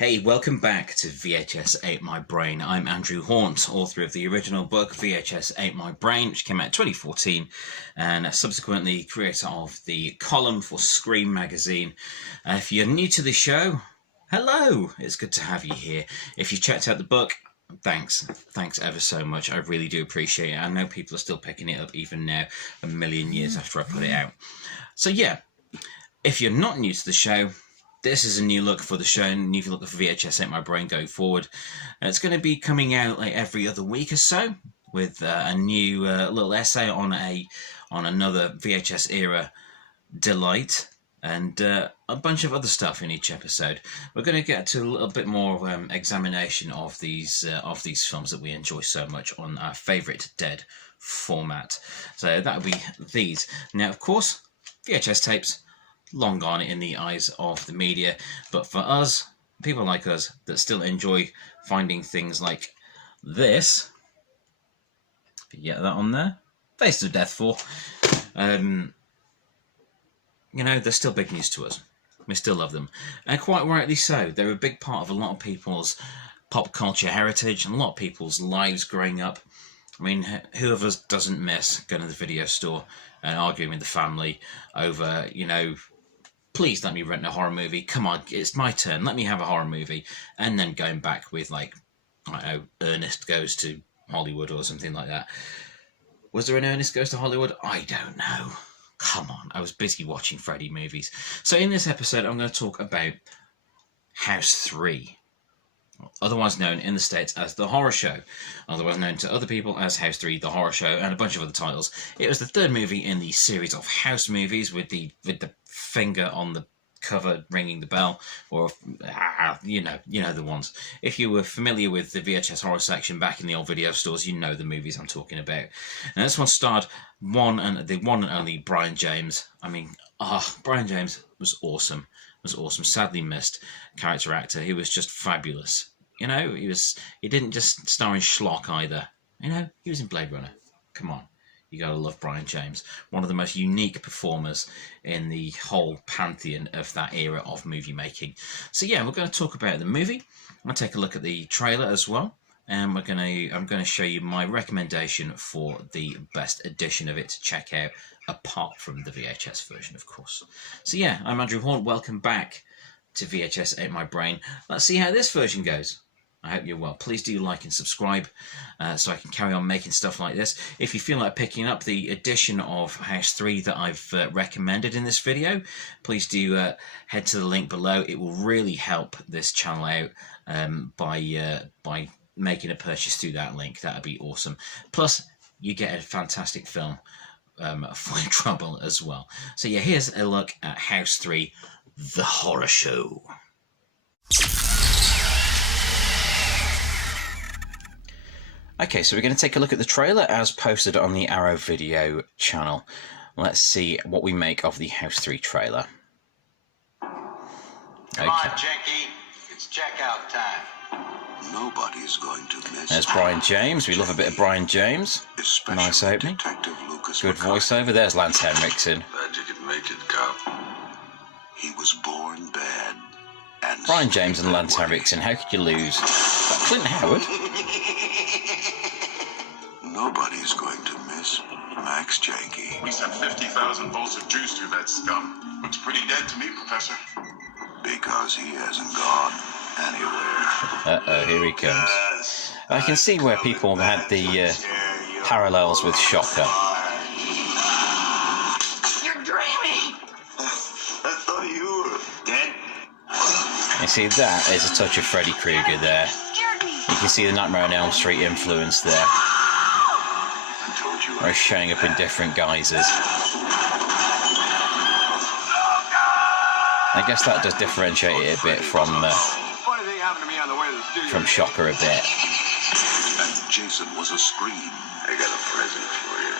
Hey, welcome back to VHS Ate My Brain. I'm Andrew Hawnt, author of the original book VHS Ate My Brain, which came out in 2014, and subsequently creator of the column for Scream magazine. If you're new to the show, hello! It's good to have you here. If you checked out the book, thanks ever so much. I really do appreciate it. I know people are still picking it up even now, a million years after I put it out. So yeah, if you're not new to the show, this is a new look for the show, a new look for VHS Ate My Brain going forward. It's going to be coming out like every other week or so, with a new little essay on another VHS era delight, and a bunch of other stuff in each episode. We're going to get to a little bit more examination of these films that we enjoy so much on our favourite dead format. So that would be these. Now, of course, VHS tapes, long gone in the eyes of the media, but for us, people like us that still enjoy finding things like this, if you get that on there, Faces of Death 4, you know, they're still big news to us. We still love them, and quite rightly so. They're a big part of a lot of people's pop culture heritage and a lot of people's lives growing up. I mean, who of us doesn't miss going to the video store and arguing with the family over, you know, please let me rent a horror movie. Come on, it's my turn. Let me have a horror movie. And then going back with, like, I don't know, Ernest Goes to Hollywood or something like that. Was there an Ernest Goes to Hollywood? I don't know. Come on, I was busy watching Freddy movies. So in this episode, I'm going to talk about House 3. Otherwise known in the States as The Horror Show, otherwise known to other people as House 3, The Horror Show, and a bunch of other titles. It was the third movie in the series of House movies with the finger on the cover ringing the bell, or you know the ones. If you were familiar with the VHS horror section back in the old video stores, you know the movies I'm talking about. And this one starred the one and only Brion James. I mean, Brion James was awesome. Sadly missed character actor. He was just fabulous. You know, he didn't just star in schlock either. You know, he was in Blade Runner. Come on. You gotta love Brion James. One of the most unique performers in the whole pantheon of that era of movie making. So yeah, we're going to talk about the movie. I'm going to take a look at the trailer as well. And I'm going to show you my recommendation for the best edition of it to check out, apart from the VHS version, of course. So yeah, I'm Andrew Hawnt. Welcome back to VHS Ate My Brain. Let's see how this version goes. I hope you're well. Please do like and subscribe so I can carry on making stuff like this. If you feel like picking up the edition of House 3 that I've recommended in this video, please do head to the link below. It will really help this channel out by making a purchase through that link. That would be awesome. Plus, you get a fantastic film for your trouble as well. So yeah, here's a look at House 3, The Horror Show. Okay, so we're going to take a look at the trailer as posted on the Arrow Video channel. Let's see what we make of the House 3 trailer. Come on, Jackie. It's checkout time. Nobody's going to miss. There's Brion James. We love a bit of Brion James. Nice opening. Good voiceover. There's Lance Henriksen. Glad you could make it, Cop. He was born bad. And Brion James and Lance Henriksen. How could you lose? Clint Howard. Nobody's going to miss Max Janky. We sent 50,000 volts of juice through that scum. Looks pretty dead to me, Professor. Because he hasn't gone anywhere. Uh-oh, here he comes. I can see where people had the parallels with Shocker. You're dreaming! I thought you were dead. You see, that is a touch of Freddy Krueger there. You can see the Nightmare on Elm Street influence there. Or showing up in different guises. I guess that does differentiate it a bit from Shocker a bit. And Jason was a scream. I got a present for you.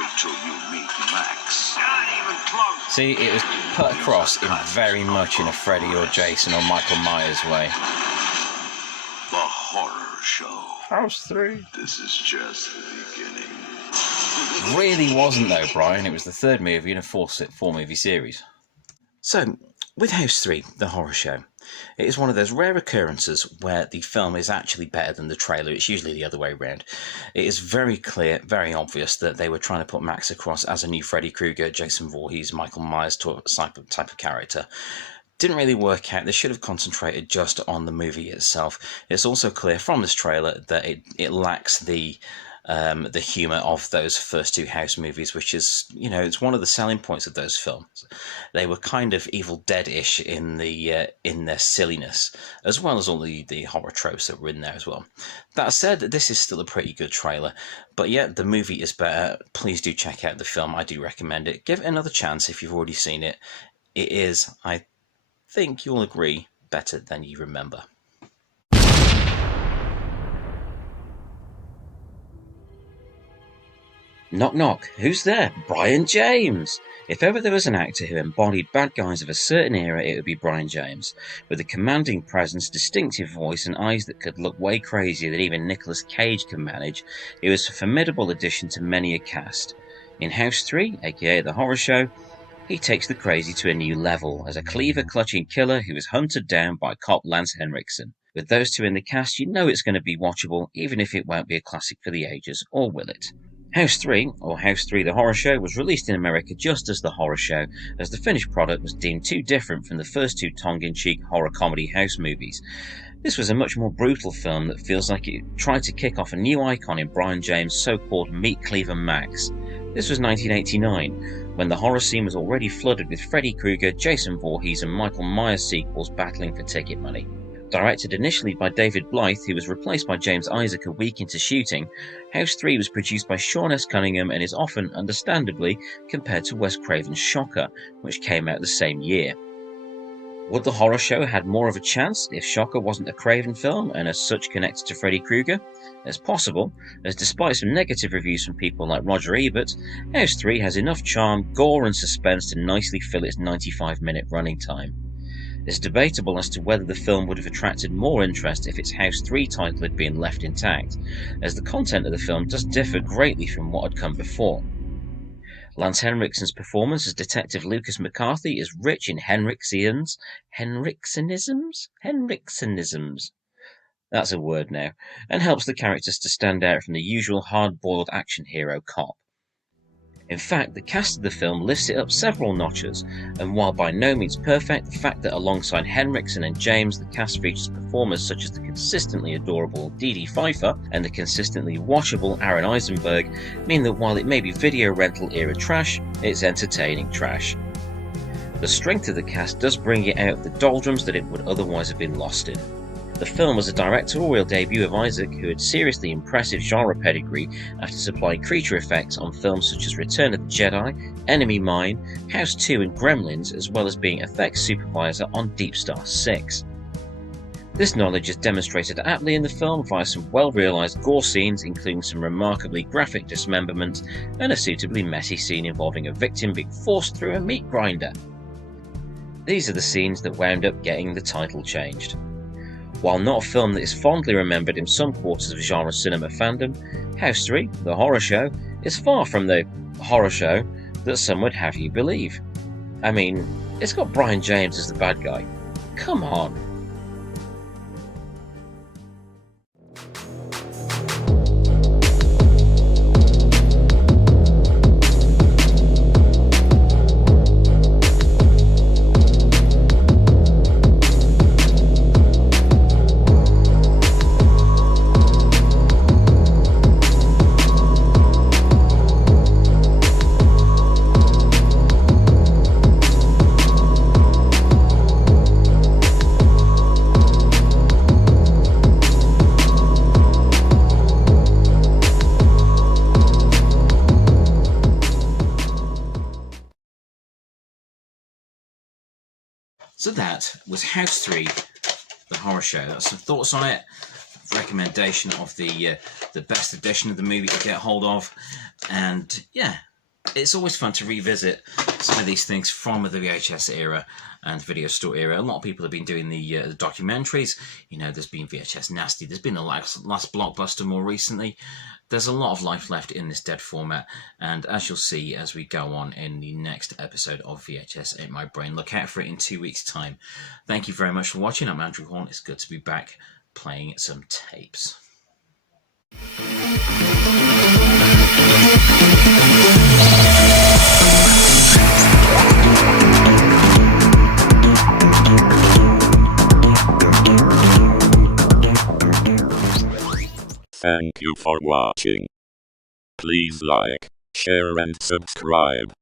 Wait till you meet Max. Not even close. See, it was put across in very much in a Freddy or Jason or Michael Myers way. The Horror Show. House 3. This is just the beginning. Really wasn't though, Brian. It was the third movie in a four movie series. So, With House 3, the horror show, it is one of those rare occurrences where the film is actually better than the trailer. It's usually the other way around. It is very clear, very obvious that they were trying to put Max across as a new Freddy Krueger, Jason Voorhees, Michael Myers type of character. Didn't really work out. They should have concentrated just on the movie itself. It's also clear from this trailer that it lacks the humour of those first two House movies, which is, it's one of the selling points of those films. They were kind of Evil Dead-ish in their silliness, as well as all the horror tropes that were in there as well. That said, this is still a pretty good trailer, but yeah, the movie is better. Please do check out the film. I do recommend it. Give it another chance if you've already seen it. It is, I think you'll agree, better than you remember. Knock knock, who's there? Brion James! If ever there was an actor who embodied bad guys of a certain era, it would be Brion James. With a commanding presence, distinctive voice, and eyes that could look way crazier than even Nicolas Cage can manage, he was a formidable addition to many a cast. In House 3, aka The Horror Show, he takes the crazy to a new level, as a cleaver-clutching killer who is hunted down by cop Lance Henriksen. With those two in the cast, you know it's going to be watchable, even if it won't be a classic for the ages, or will it? House 3, or House 3 The Horror Show, was released in America just as The Horror Show, as the finished product was deemed too different from the first two tongue-in-cheek horror comedy House movies. This was a much more brutal film that feels like it tried to kick off a new icon in Brion James' so-called Meat Cleaver Max. This was 1989, when the horror scene was already flooded with Freddy Krueger, Jason Voorhees and Michael Myers sequels battling for ticket money. Directed initially by David Blythe, who was replaced by James Isaac a week into shooting, House 3 was produced by Sean S. Cunningham and is often, understandably, compared to Wes Craven's Shocker, which came out the same year. Would the horror show had more of a chance if Shocker wasn't a Craven film and as such connected to Freddy Krueger? It's possible, as despite some negative reviews from people like Roger Ebert, House 3 has enough charm, gore and suspense to nicely fill its 95-minute running time. It's debatable as to whether the film would have attracted more interest if its House 3 title had been left intact, as the content of the film does differ greatly from what had come before. Lance Henriksen's performance as Detective Lucas McCarthy is rich in Henriksenisms? That's a word now, and helps the characters to stand out from the usual hard-boiled action hero cop. In fact, the cast of the film lifts it up several notches, and while by no means perfect, the fact that alongside Henriksen and James, the cast features performers such as the consistently adorable Dee Dee Pfeiffer and the consistently watchable Aaron Eisenberg mean that while it may be video rental era trash, it's entertaining trash. The strength of the cast does bring it out of the doldrums that it would otherwise have been lost in. The film was a directorial debut of Isaac, who had seriously impressive genre pedigree after supplying creature effects on films such as Return of the Jedi, Enemy Mine, House 2 and Gremlins, as well as being effects supervisor on Deep Star 6. This knowledge is demonstrated aptly in the film via some well-realised gore scenes, including some remarkably graphic dismemberment and a suitably messy scene involving a victim being forced through a meat grinder. These are the scenes that wound up getting the title changed. While not a film that is fondly remembered in some quarters of genre cinema fandom, House 3, The Horror Show, is far from the horror show that some would have you believe. I mean, it's got Brion James as the bad guy. Come on. So that was House 3, The Horror Show. That's some thoughts on it, recommendation of the best edition of the movie to get hold of, and yeah, it's always fun to revisit some of these things from the VHS era and video store era. A lot of people have been doing the documentaries. You know, there's been VHS Nasty. There's been the last Blockbuster more recently. There's a lot of life left in this dead format. And as you'll see as we go on in the next episode of VHS Ate My Brain, look out for it in 2 weeks' time. Thank you very much for watching. I'm Andrew Hawnt. It's good to be back playing some tapes. Thank you for watching. Please like, share and subscribe.